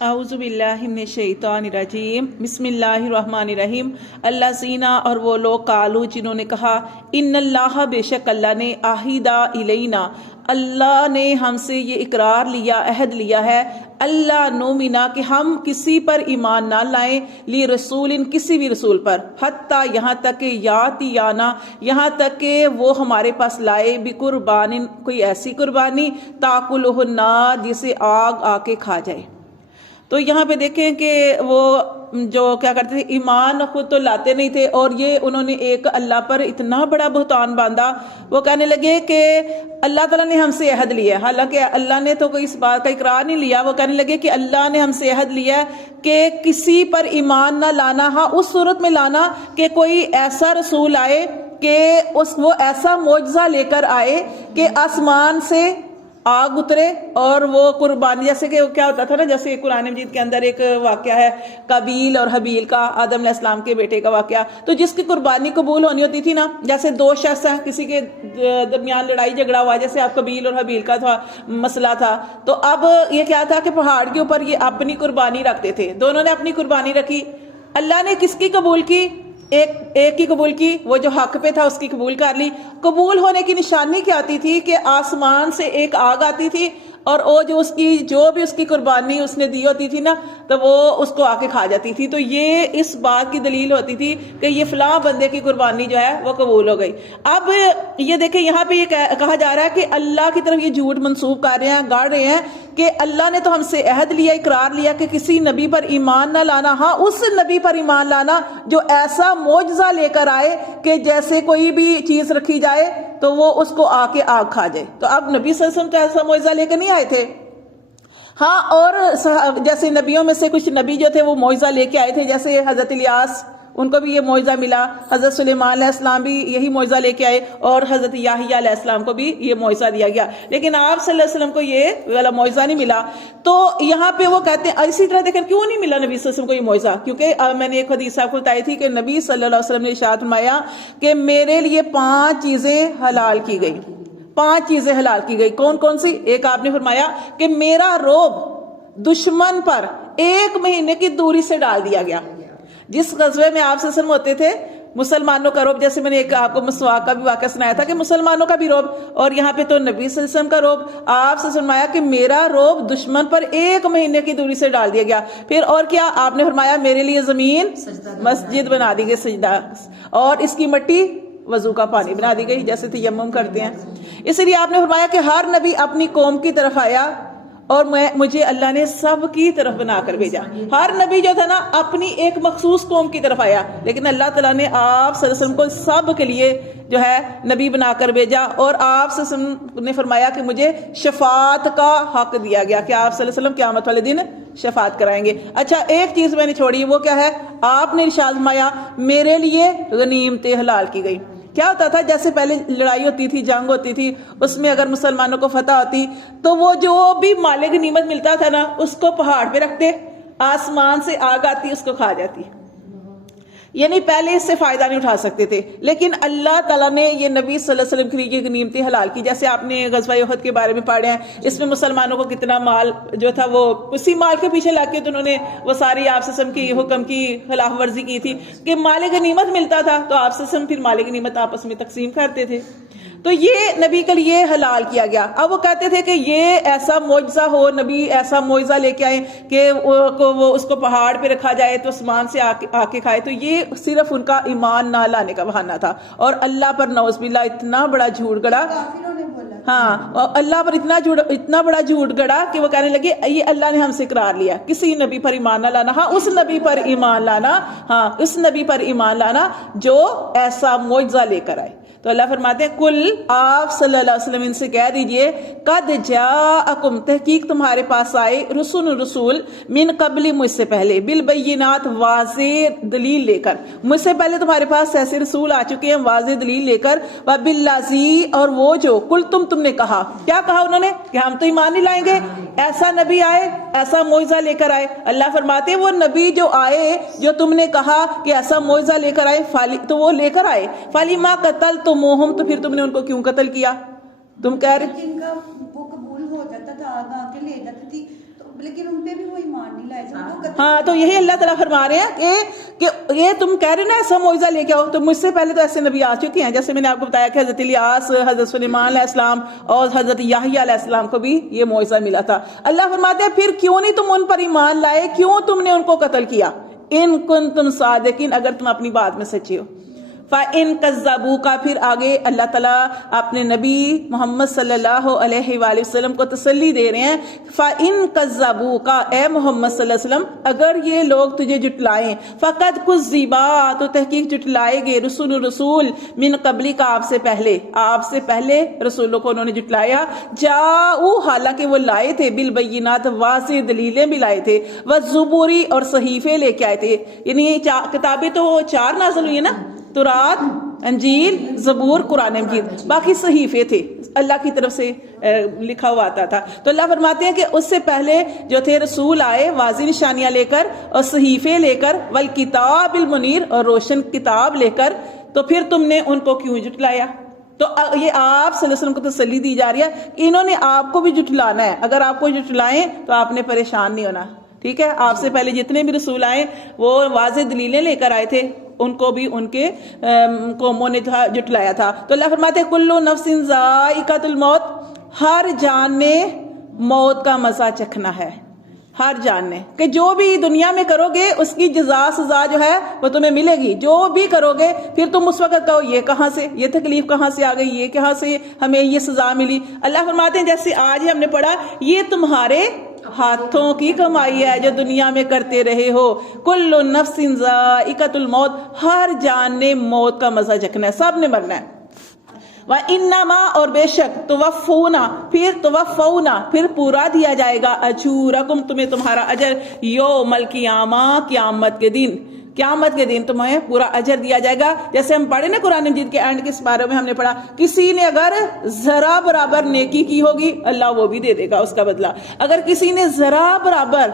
اعوذ باللہ من الشیطان الرجیم بسم اللہ الرحمن الرحیم۔ اللہ زینہ، اور وہ لوگ قالو جنہوں نے کہا، ان اللہ بے شک اللہ نے آہیدا الینا، اللہ نے ہم سے یہ اقرار لیا، عہد لیا ہے، اللہ نومنا کہ ہم کسی پر ایمان نہ لائیں، لی رسول کسی بھی رسول پر، حتیٰ یہاں تک کہ یاتیانا یہاں تک کہ وہ ہمارے پاس لائے، بقربان کوئی ایسی قربانی تاکلہ النار جسے آگ آ کے کھا جائے۔ تو یہاں پہ دیکھیں کہ وہ جو کیا کرتے تھے، ایمان خود تو لاتے نہیں تھے، اور یہ انہوں نے ایک اللہ پر اتنا بڑا بہتان باندھا۔ وہ کہنے لگے کہ اللہ تعالیٰ نے ہم سے عہد لیا ہے، حالانکہ اللہ نے تو کوئی اس بات کا اقرار نہیں لیا۔ وہ کہنے لگے کہ اللہ نے ہم سے عہد لیا کہ کسی پر ایمان نہ لانا، ہاں اس صورت میں لانا کہ کوئی ایسا رسول آئے کہ وہ ایسا معجزہ لے کر آئے کہ آسمان سے آگ اترے اور وہ قربانی، جیسے کہ کیا ہوتا تھا نا، جیسے قرآن مجید کے اندر ایک واقعہ ہے قابیل اور حابیل کا، آدم علیہ السلام کے بیٹے کا واقعہ، تو جس کی قربانی قبول ہونی ہوتی تھی نا، جیسے دو شخص ہیں، کسی کے درمیان لڑائی جھگڑا ہوا، جیسے آپ قابیل اور حابیل کا تھا مسئلہ تھا، تو اب یہ کیا تھا کہ پہاڑ کے اوپر یہ اپنی قربانی رکھتے تھے، دونوں نے اپنی قربانی رکھی، اللہ نے کس کی قبول کی؟ ایک کی قبول کی، وہ جو حق پہ تھا اس کی قبول کر لی۔ قبول ہونے کی نشانی کیا آتی تھی کہ آسمان سے ایک آگ آتی تھی، اور وہ جو بھی اس کی قربانی اس نے دی ہوتی تھی نا، تو وہ اس کو آ کے کھا جاتی تھی۔ تو یہ اس بات کی دلیل ہوتی تھی کہ یہ فلاں بندے کی قربانی جو ہے وہ قبول ہو گئی۔ اب یہ دیکھیں یہاں پہ یہ کہا جا رہا ہے کہ اللہ کی طرف یہ جھوٹ منسوب کر رہے ہیں، گاڑ رہے ہیں کہ اللہ نے تو ہم سے عہد لیا، اقرار لیا کہ کسی نبی پر ایمان نہ لانا، ہاں اس نبی پر ایمان لانا جو ایسا معجزہ لے کر آئے کہ جیسے کوئی بھی چیز رکھی جائے تو وہ اس کو آ کے آگ کھا جائے۔ تو اب نبی صلی اللہ علیہ وسلم تو ایسا معجزہ لے کے نہیں آئے تھے، ہاں، اور جیسے نبیوں میں سے کچھ نبی جو تھے وہ معجزہ لے کے آئے تھے، جیسے حضرت الیاس، ان کو بھی یہ معجزہ ملا، حضرت سلیمان علیہ السلام بھی یہی معجزہ لے کے آئے، اور حضرت یحییٰ علیہ السلام کو بھی یہ معجزہ دیا گیا، لیکن آپ صلی اللہ علیہ وسلم کو یہ والا معجزہ نہیں ملا۔ تو یہاں پہ وہ کہتے ہیں، اسی طرح دیکھیں کیوں نہیں ملا نبی صلی اللہ علیہ وسلم کو یہ معجزہ، کیونکہ میں نے ایک حدیث آپ کو بتائی تھی کہ نبی صلی اللہ علیہ وسلم نے ارشاد فرمایا کہ میرے لیے 5 چیزیں حلال کی گئی، 5 چیزیں حلال کی گئی۔ کون کون سی؟ ایک آپ نے فرمایا کہ میرا روب دشمن پر 1 مہینے کی دوری سے ڈال دیا گیا۔ جس غزوے میں آپ سے ہوتے تھے مسلمانوں کا روب، جیسے میں نے ایک آپ کو مسواک کا بھی واقعہ سنایا تھا کہ مسلمانوں کا بھی روب، اور یہاں پہ تو نبی صلی اللہ علیہ وسلم کا روب، آپ سے فرمایا کہ میرا روب دشمن پر 1 مہینے کی دوری سے ڈال دیا گیا۔ پھر اور کیا آپ نے فرمایا، میرے لیے زمین مسجد بنا دی گئی، سجدہ، اور اس کی مٹی وضو کا پانی بنا دی گئی، جیسے تیمم کرتے ہیں۔ اس لیے آپ نے فرمایا کہ ہر نبی اپنی قوم کی طرف آیا اور مجھے اللہ نے سب کی طرف بنا کر بھیجا۔ ہر نبی جو تھا نا اپنی ایک مخصوص قوم کی طرف آیا، لیکن اللہ تعالیٰ نے آپ صلی اللہ علیہ وسلم کو سب کے لیے جو ہے نبی بنا کر بھیجا، اور آپ صلی اللہ علیہ وسلم نے فرمایا کہ مجھے شفاعت کا حق دیا گیا کہ آپ صلی اللہ علیہ وسلم قیامت والے دن شفاعت کرائیں گے۔ اچھا، ایک چیز میں نے چھوڑی، وہ کیا ہے؟ آپ نے ارشاد فرمایا میرے لیے غنیمتیں حلال کی گئی۔ کیا ہوتا تھا، جیسے پہلے لڑائی ہوتی تھی، جنگ ہوتی تھی، اس میں اگر مسلمانوں کو فتح ہوتی تو وہ جو بھی مال غنیمت ملتا تھا نا اس کو پہاڑ پہ رکھتے، آسمان سے آگ آتی اس کو کھا جاتی، یعنی پہلے اس سے فائدہ نہیں اٹھا سکتے تھے، لیکن اللہ تعالیٰ نے یہ نبی صلی اللہ علیہ وسلم کے لیے غنیمتیں حلال کی۔ جیسے آپ نے غزوہ احد کے بارے میں پڑھے ہیں، اس میں مسلمانوں کو کتنا مال جو تھا وہ اسی مال کے پیچھے لگ کے تو انہوں نے وہ ساری آپ صلی اللہ علیہ وسلم کی حکم کی خلاف ورزی کی تھی کہ مال غنیمت ملتا تھا تو آپ صلی اللہ علیہ وسلم پھر مال غنیمت آپس میں تقسیم کرتے تھے، تو یہ نبی کے لیے حلال کیا گیا۔ اب وہ کہتے تھے کہ یہ ایسا معجزہ ہو، نبی ایسا معجزہ لے کے آئے کہ وہ اس کو پہاڑ پہ رکھا جائے تو آسمان سے آ کے کھائے، تو یہ صرف ان کا ایمان نہ لانے کا بہانہ تھا، اور اللہ پر نعوذ باللہ اتنا بڑا جھوٹ گڑا، ہاں، اللہ پر اتنا بڑا جھوٹ گڑا کہ وہ کہنے لگے یہ اللہ نے ہم سے اقرار لیا کسی نبی پر ایمان نہ لانا، ہاں اس نبی پر ایمان لانا، ہاں اس نبی پر ایمان لانا جو ایسا معجزہ لے کر آئے۔ تو اللہ فرماتے ہیں کل، آپ صلی اللہ علیہ وسلم ان سے کہہ دیجئے، قد جاءکم، تحقیق تمہارے پاس آئے، رسول من قبل، مجھ سے پہلے، بالبینات، واضح دلیل لے کر، مجھ سے پہلے تمہارے پاس ایسے رسول آ چکے ہیں واضح دلیل لے کر، وبالذی، اور وہ جو تم نے کہا، کیا کہا انہوں نے کہ ہم تو ایمان نہیں لائیں گے، ایسا نبی آئے، ایسا معجزہ لے کر آئے۔ اللہ فرماتے ہیں وہ نبی جو آئے جو تم نے کہا کہ ایسا معجزہ لے کر آئے، تو وہ لے کر آئے، فَلِمَا قَتَلْتُمُوهُمْ، تو پھر تم نے ان کو کیوں قتل کیا؟ تم کہہ رہے جن کا وہ قبول ہو جاتا تھا، آگ آ کے لے جاتی تھی، تو لیکن ان پہ بھی وہ ایمان نہیں لائے جب وہ قتل ہاں تو یہی اللہ تعالیٰ فرما رہے ہیں کہ یہ تم کہہ رہے نا ایسا معجزہ لے کے آؤ، تو مجھ سے پہلے تو ایسے نبی آ چکے ہیں، جیسے میں نے آپ کو بتایا کہ حضرت الیاس، حضرت سلیمان علیہ السلام اور حضرت یحییٰ علیہ السلام کو بھی یہ معجزہ ملا تھا۔ اللہ فرماتے ہیں پھر کیوں نہیں تم ان پر ایمان لائے، کیوں تم نے ان کو قتل کیا؟ ان کنتم صادقین، اگر تم اپنی بات میں سچے ہو۔ فَإِن كَذَّبُوكَ، پھر آگے اللہ تعالیٰ اپنے نبی محمد صلی اللہ علیہ وآلہ وسلم کو تسلی دے رہے ہیں، فَإِن كَذَّبُوكَ، اے محمد صلی اللہ علیہ وسلم اگر یہ لوگ تجھے جھٹلائیں، فَقَدْ كُذِّبَا، تو تحقیق جھٹلائے گے، رسول من قبلک، آپ سے پہلے رسولوں کو انہوں نے جھٹلایا، جاؤ، حالانکہ وہ لائے تھے، بالبینات، واضح دلیلیں بھی لائے تھے، والزبور، اور صحیفے لے کے آئے تھے، یعنی کتابیں تو 4 نازل ہوئی ہے نا، تورات، انجیل، زبور، قرآن مجید، باقی صحیفے تھے اللہ کی طرف سے لکھا ہوا آتا تھا۔ تو اللہ فرماتے ہیں کہ اس سے پہلے جو تھے رسول آئے واضح نشانیاں لے کر اور صحیفے لے کر، والکتاب المنیر، اور روشن کتاب لے کر، تو پھر تم نے ان کو کیوں جھٹلایا؟ تو یہ آپ صلی اللہ علیہ وسلم کو تسلی دی جا رہی ہے کہ انہوں نے آپ کو بھی جھٹلانا ہے، اگر آپ کو جھٹلائیں تو آپ نے پریشان نہیں ہونا، ٹھیک ہے؟ آپ سے پہلے جتنے بھی رسول آئے وہ واضح دلیلیں لے کر آئے تھے، ان کو بھی ان کے قوموں نے جھٹلایا تھا۔ تو اللہ فرماتے ہیں کل نفس ذائقۃ الموت، ہر جان نے موت کا مزہ چکھنا ہے، ہر جان نے، کہ جو بھی دنیا میں کرو گے اس کی جزا سزا جو ہے وہ تمہیں ملے گی، جو بھی کرو گے پھر تم اس وقت کہو یہ کہاں سے، یہ تکلیف کہاں سے آ گئی، یہ کہاں سے ہمیں یہ سزا ملی۔ اللہ فرماتے ہیں جیسے آج ہم نے پڑھا، یہ تمہارے ہاتھوں کی کمائی ہے جو دنیا میں کرتے رہے ہو، کل نفس ذائقۃ الموت، ہر جان نے موت کا مزہ چکھنا ہے، سب نے مرنا ہے۔ وَإِنَّمَا، اور بے شک، توفونا، پھر پورا دیا جائے گا، اجورکم، تمہیں تمہارا اجر، یوم القیامہ، قیامت کے دن تمہیں پورا اجر دیا جائے گا۔ جیسے ہم پڑھے نا قرآن مجید کے اینڈ کے سپارے میں ہم نے پڑھا، کسی نے اگر ذرا برابر نیکی کی ہوگی اللہ وہ بھی دے دے گا اس کا بدلہ، اگر کسی نے ذرا برابر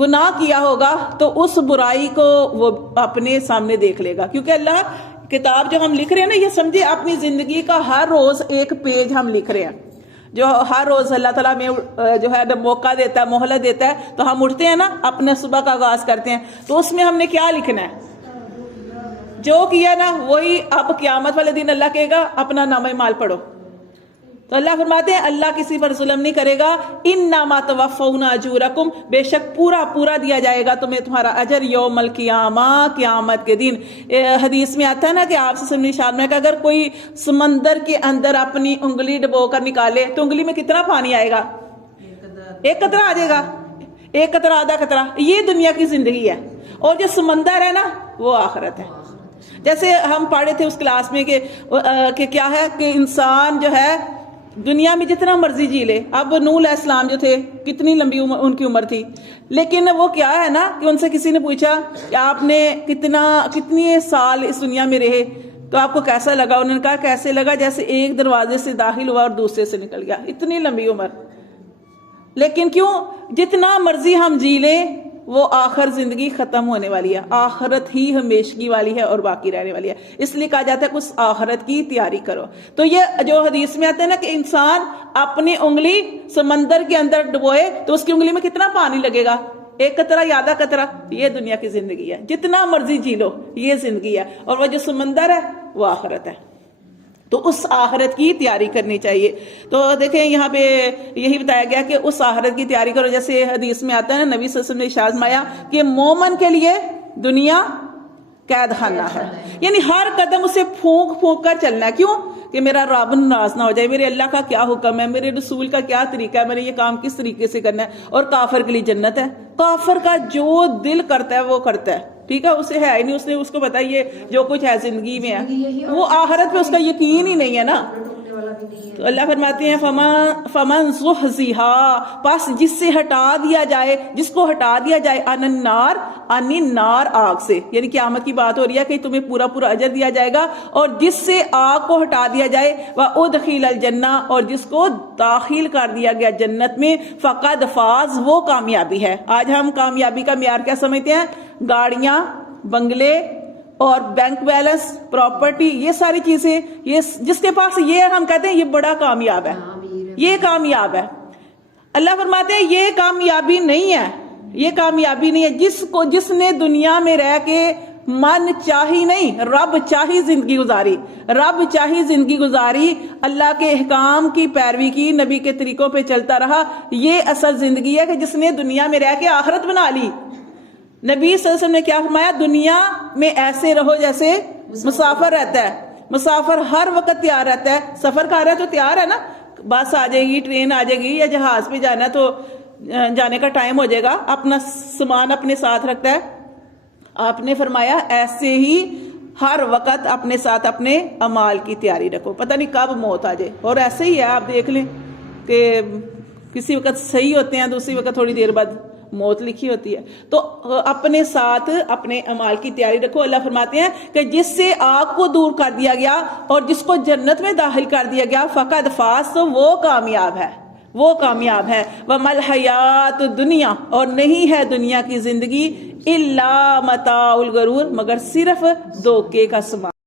گناہ کیا ہوگا تو اس برائی کو وہ اپنے سامنے دیکھ لے گا، کیونکہ اللہ کتاب جو ہم لکھ رہے ہیں نا، یہ سمجھے اپنی زندگی کا ہر روز ایک پیج ہم لکھ رہے ہیں، جو ہر روز اللہ تعالیٰ میں جو ہے موقع دیتا ہے، مہلت دیتا ہے، تو ہم اٹھتے ہیں نا، اپنے صبح کا آغاز کرتے ہیں، تو اس میں ہم نے کیا لکھنا ہے، جو کیا نا وہی اب قیامت والے دن اللہ کہے گا اپنا نامہ مال پڑھو۔ تو اللہ فرماتے ہیں اللہ کسی پر ظلم نہیں کرے گا، انما توفون اجورکم، بے شک پورا دیا جائے گا تمہیں تمہارا اجر، یوم القیامہ، قیامت کے دن۔ حدیث میں آتا ہے نا کہ آپ سے ارشاد میں کہ اگر کوئی سمندر کے اندر اپنی انگلی ڈبو کر نکالے تو انگلی میں کتنا پانی آئے گا؟ ایک قطرہ آ جائے گا، ایک قطرہ، آدھا قطرہ، یہ دنیا کی زندگی ہے، اور جو سمندر ہے نا وہ آخرت ہے۔ جیسے ہم پڑھے تھے اس کلاس میں کہ کیا ہے کہ انسان جو ہے دنیا میں جتنا مرضی جی لے، اب نوح علیہ السلام جو تھے کتنی لمبی ان کی عمر تھی، لیکن وہ کیا ہے نا کہ ان سے کسی نے پوچھا کہ آپ نے کتنے سال اس دنیا میں رہے تو آپ کو کیسا لگا؟ انہوں نے کہا کیسے لگا جیسے ایک دروازے سے داخل ہوا اور دوسرے سے نکل گیا، اتنی لمبی عمر۔ لیکن کیوں؟ جتنا مرضی ہم جی لیں وہ آخر زندگی ختم ہونے والی ہے، آخرت ہی ہمیشگی والی ہے اور باقی رہنے والی ہے، اس لیے کہا جاتا ہے کچھ آخرت کی تیاری کرو۔ تو یہ جو حدیث میں آتا ہے نا کہ انسان اپنی انگلی سمندر کے اندر ڈبوئے تو اس کی انگلی میں کتنا پانی لگے گا؟ ایک قطرہ یا آدھا قطرہ، یہ دنیا کی زندگی ہے، جتنا مرضی جی لو یہ زندگی ہے، اور وہ جو سمندر ہے وہ آخرت ہے، تو اس آخرت کی تیاری کرنی چاہیے۔ تو دیکھیں یہاں پہ یہی بتایا گیا کہ اس آخرت کی تیاری کرو، جیسے حدیث میں آتا ہے نا، نبی صلی اللہ علیہ وسلم نے ارشاد فرمایا کہ مومن کے لیے دنیا قید خانہ ہے، یعنی ہر قدم اسے پھونک کر چلنا ہے۔ کیوں؟ کہ میرا رب ناراض نہ ہو جائے، میرے اللہ کا کیا حکم ہے، میرے رسول کا کیا طریقہ ہے، میں نے یہ کام کس طریقے سے کرنا ہے۔ اور کافر کے لیے جنت ہے، کافر کا جو دل کرتا ہے وہ کرتا ہے، ٹھیک ہے، اسے ہے ہی نہیں، اس کو بتائیے جو کچھ ہے زندگی میں ہے، وہ آخرت پہ اس کا یقین ہی نہیں ہے نا۔ تو اللہ فرماتے ہیں فمن زحزحا، پس جس سے ہٹا دیا جائے، جس کو ہٹا دیا جائے، عن النار، آگ سے، یعنی قیامت کی بات ہو رہی ہے کہ تمہیں پورا اجر دیا جائے گا، اور جس سے آگ کو ہٹا دیا جائے، وادخل الجنہ، اور جس کو داخل کر دیا گیا جنت میں، فقد فاز، وہ کامیابی ہے۔ آج ہم کامیابی کا معیار کیا سمجھتے ہیں؟ گاڑیاں، بنگلے اور بینک بیلنس، پراپرٹی، یہ ساری چیزیں، یہ جس کے پاس یہ ہم کہتے ہیں یہ بڑا کامیاب ہے، یہ کامیاب ہے۔ اللہ فرماتے ہیں یہ کامیابی نہیں ہے، یہ کامیابی نہیں ہے جس نے دنیا میں رہ کے من چاہی نہیں، رب چاہی زندگی گزاری، رب چاہی زندگی گزاری، اللہ کے احکام کی پیروی کی، نبی کے طریقوں پہ چلتا رہا، یہ اصل زندگی ہے کہ جس نے دنیا میں رہ کے آخرت بنا لی۔ نبی صلی اللہ علیہ وسلم نے کیا فرمایا؟ دنیا میں ایسے رہو جیسے مسافر رہتا ہے، مسافر ہر وقت تیار رہتا ہے، سفر کر رہا ہے تو تیار ہے نا، بس آ جائے گی، ٹرین آ جائے گی، یا جہاز پہ جانا ہے تو جانے کا ٹائم ہو جائے گا، اپنا سامان اپنے ساتھ رکھتا ہے۔ آپ نے فرمایا ایسے ہی ہر وقت اپنے ساتھ اپنے اعمال کی تیاری رکھو، پتہ نہیں کب موت آ جائے۔ اور ایسے ہی ہے، آپ دیکھ لیں کہ کسی وقت صحیح ہوتے ہیں، دوسری وقت تھوڑی دیر بعد موت لکھی ہوتی ہے۔ تو اپنے ساتھ اپنے اعمال کی تیاری رکھو۔ اللہ فرماتے ہیں کہ جس سے آگ کو دور کر دیا گیا اور جس کو جنت میں داخل کر دیا گیا، فقد فاز، وہ کامیاب ہے، وہ کامیاب ہے۔ وَمَا الْحَيَاةُ الدُّنْيَا، اور نہیں ہے دنیا کی زندگی، إِلَّا مَتَاعُ الْغُرُورِ، مگر صرف دھوکے کا سامان۔